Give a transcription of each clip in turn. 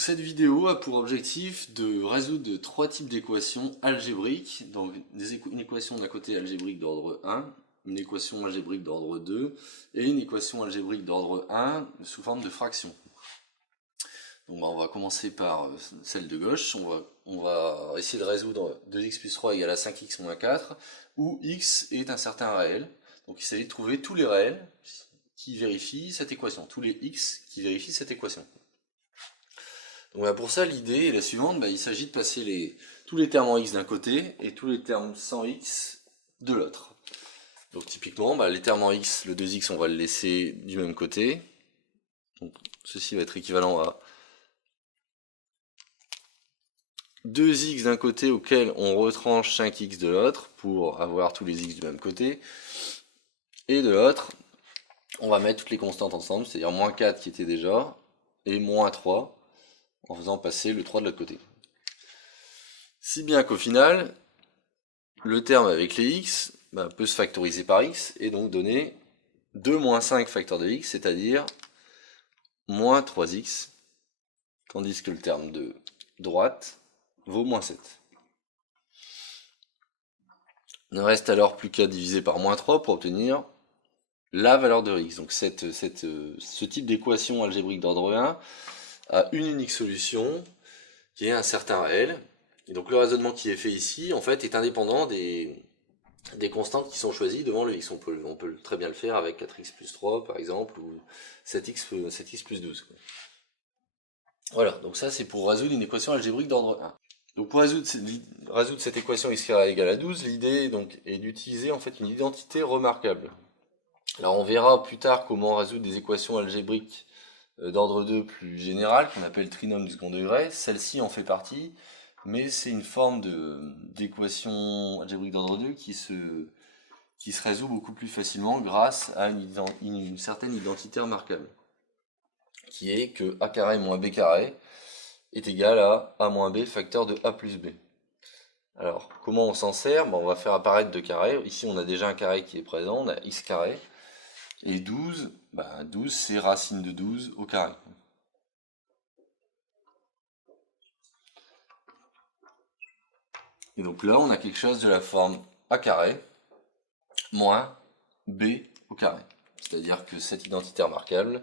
Donc cette vidéo a pour objectif de résoudre trois types d'équations algébriques. Donc une équation d'un côté algébrique d'ordre 1, une équation algébrique d'ordre 2 et une équation algébrique d'ordre 1 sous forme de fraction. Donc on va commencer par celle de gauche. On va essayer de résoudre 2x plus 3 égale à 5x moins 4 où x est un certain réel. Donc il s'agit de trouver tous les réels qui vérifient cette équation, tous les x qui vérifient cette équation. Donc pour ça, l'idée est la suivante, il s'agit de passer tous les termes en x d'un côté et tous les termes sans x de l'autre. Donc typiquement, les termes en x, le 2x, on va le laisser du même côté. Donc ceci va être équivalent à 2x d'un côté auquel on retranche 5x de l'autre pour avoir tous les x du même côté. Et de l'autre, on va mettre toutes les constantes ensemble, c'est-à-dire moins 4 qui était déjà, et moins 3, en faisant passer le 3 de l'autre côté. Si bien qu'au final, le terme avec les x peut se factoriser par x, et donc donner 2 moins 5 facteurs de x, c'est-à-dire moins 3x, tandis que le terme de droite vaut moins 7. Il ne reste alors plus qu'à diviser par moins 3 pour obtenir la valeur de x. Donc ce type d'équation algébrique d'ordre 1 a une unique solution, qui est un certain réel. Et donc le raisonnement qui est fait ici, en fait, est indépendant des constantes qui sont choisies devant le x. On peut très bien le faire avec 4x plus 3, par exemple, ou 7x plus 12. Voilà, donc ça c'est pour résoudre une équation algébrique d'ordre 1. Donc pour résoudre cette équation x carré égale à 12, l'idée donc est d'utiliser en fait une identité remarquable. Alors on verra plus tard comment résoudre des équations algébriques d'ordre 2 plus générales, qu'on appelle trinôme du second degré. Celle-ci en fait partie, mais c'est une forme d'équation algébrique d'ordre 2 qui se résout beaucoup plus facilement grâce à une certaine identité remarquable, qui est que a carré moins b carré est égal à a moins b facteur de a plus b. Alors, comment on s'en sert? On va faire apparaître 2 carrés. Ici, on a déjà un carré qui est présent, on a x carré. Et 12, 12 c'est racine de 12 au carré. Et donc là, on a quelque chose de la forme a carré moins b au carré. C'est-à-dire que cette identité remarquable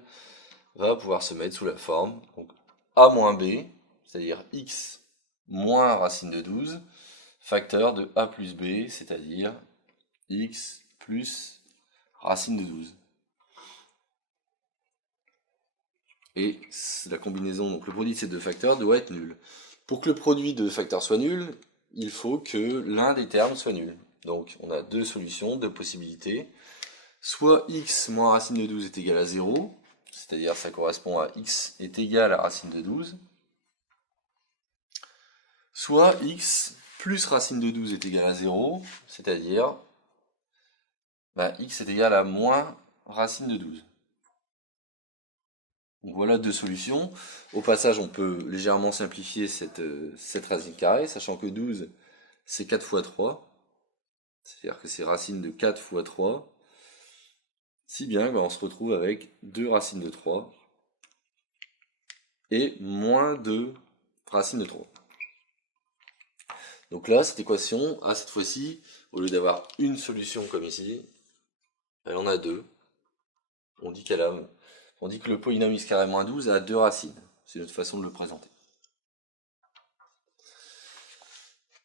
va pouvoir se mettre sous la forme donc a moins b, c'est-à-dire x moins racine de 12, facteur de a plus b, c'est-à-dire x plus racine de 12. Et la combinaison, donc le produit de ces deux facteurs doit être nul. Pour que le produit de facteurs soit nul, il faut que l'un des termes soit nul. Donc on a deux solutions, deux possibilités. Soit x moins racine de 12 est égal à 0, c'est-à-dire ça correspond à x est égal à racine de 12. Soit x plus racine de 12 est égal à 0, c'est-à-dire x est égal à moins racine de 12. Donc voilà deux solutions. Au passage, on peut légèrement simplifier cette racine carrée, sachant que 12, c'est 4 fois 3. C'est-à-dire que c'est racine de 4 fois 3. Si bien on se retrouve avec 2 racines de 3 et moins 2 racines de 3. Donc là, cette équation a cette fois-ci, au lieu d'avoir une solution comme ici, elle en a deux. On dit que le polynôme x carré moins 12 a deux racines. C'est notre façon de le présenter.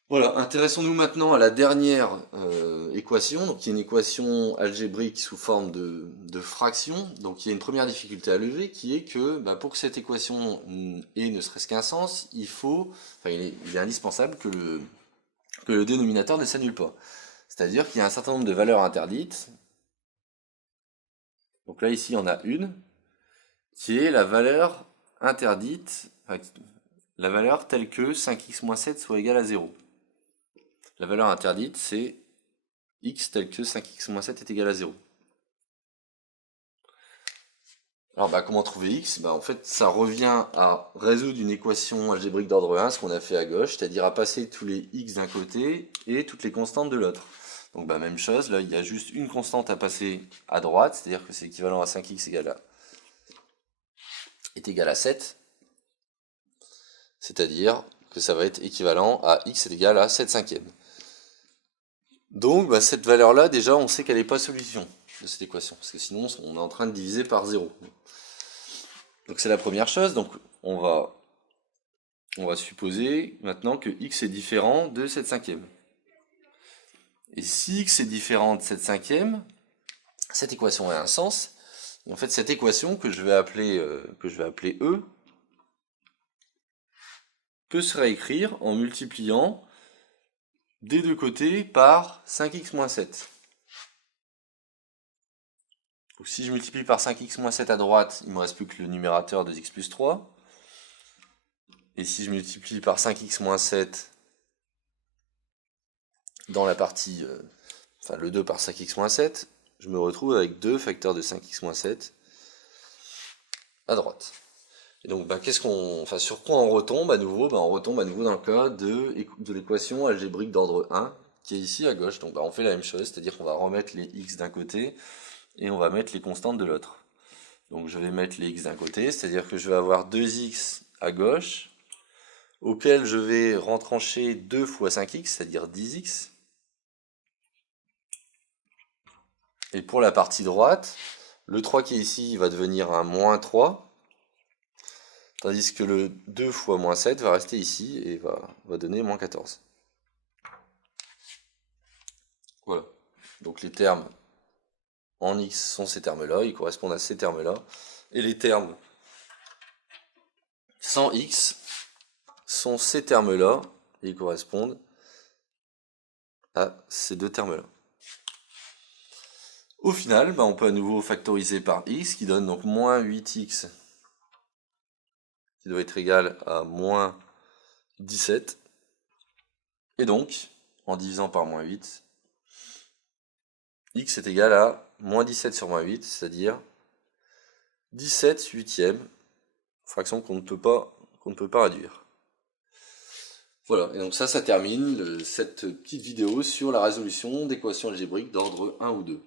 Voilà, intéressons-nous maintenant à la dernière équation, donc qui est une équation algébrique sous forme de fraction. Donc il y a une première difficulté à lever qui est que pour que cette équation ait ne serait-ce qu'un sens, il est indispensable que le dénominateur ne s'annule pas. C'est-à-dire qu'il y a un certain nombre de valeurs interdites. Donc là ici on a une, qui est la valeur interdite, la valeur telle que 5x-7 soit égal à 0. La valeur interdite, c'est x tel que 5x-7 est égal à 0. Alors comment trouver x? En fait, ça revient à résoudre une équation algébrique d'ordre 1, ce qu'on a fait à gauche, c'est-à-dire à passer tous les x d'un côté et toutes les constantes de l'autre. Donc même chose, là il y a juste une constante à passer à droite, c'est-à-dire que c'est équivalent à 5x est égal à 7. c'est-à-dire que ça va être équivalent à x est égal à 7 cinquièmes. Donc bah, cette valeur-là, déjà, on sait qu'elle n'est pas solution de cette équation, parce que sinon on est en train de diviser par 0. Donc c'est la première chose, donc on va supposer maintenant que x est différent de 7 cinquièmes. Et si x est différent de 7 cinquièmes, cette équation a un sens. Et en fait, cette équation que je vais appeler E peut se réécrire en multipliant des deux côtés par 5x moins 7. Donc si je multiplie par 5x moins 7 à droite, il ne me reste plus que le numérateur de x plus 3. Et si je multiplie par 5x moins 7 dans la partie, enfin le 2 par 5x moins 7, je me retrouve avec 2 facteurs de 5x moins 7 à droite. Et donc, sur quoi on retombe à nouveau? On retombe à nouveau dans le cas de l'équation algébrique d'ordre 1, qui est ici à gauche. Donc, on fait la même chose, c'est-à-dire qu'on va remettre les x d'un côté, et on va mettre les constantes de l'autre. Donc, je vais mettre les x d'un côté, c'est-à-dire que je vais avoir 2x à gauche, auquel je vais rentrancher 2 fois 5x, c'est-à-dire 10x. Et pour la partie droite, le 3 qui est ici va devenir un moins 3, tandis que le 2 fois moins 7 va rester ici et va donner moins 14. Voilà. Donc les termes en x sont ces termes-là, ils correspondent à ces termes-là. Et les termes sans x sont ces termes-là, et ils correspondent à ces deux termes-là. Au final, on peut à nouveau factoriser par x, qui donne donc moins 8x, qui doit être égal à moins 17. Et donc, en divisant par moins 8, x est égal à moins 17 sur moins 8, c'est-à-dire 17 huitièmes, fraction qu'on ne peut pas réduire. Voilà, et donc ça termine cette petite vidéo sur la résolution d'équations algébriques d'ordre 1 ou 2.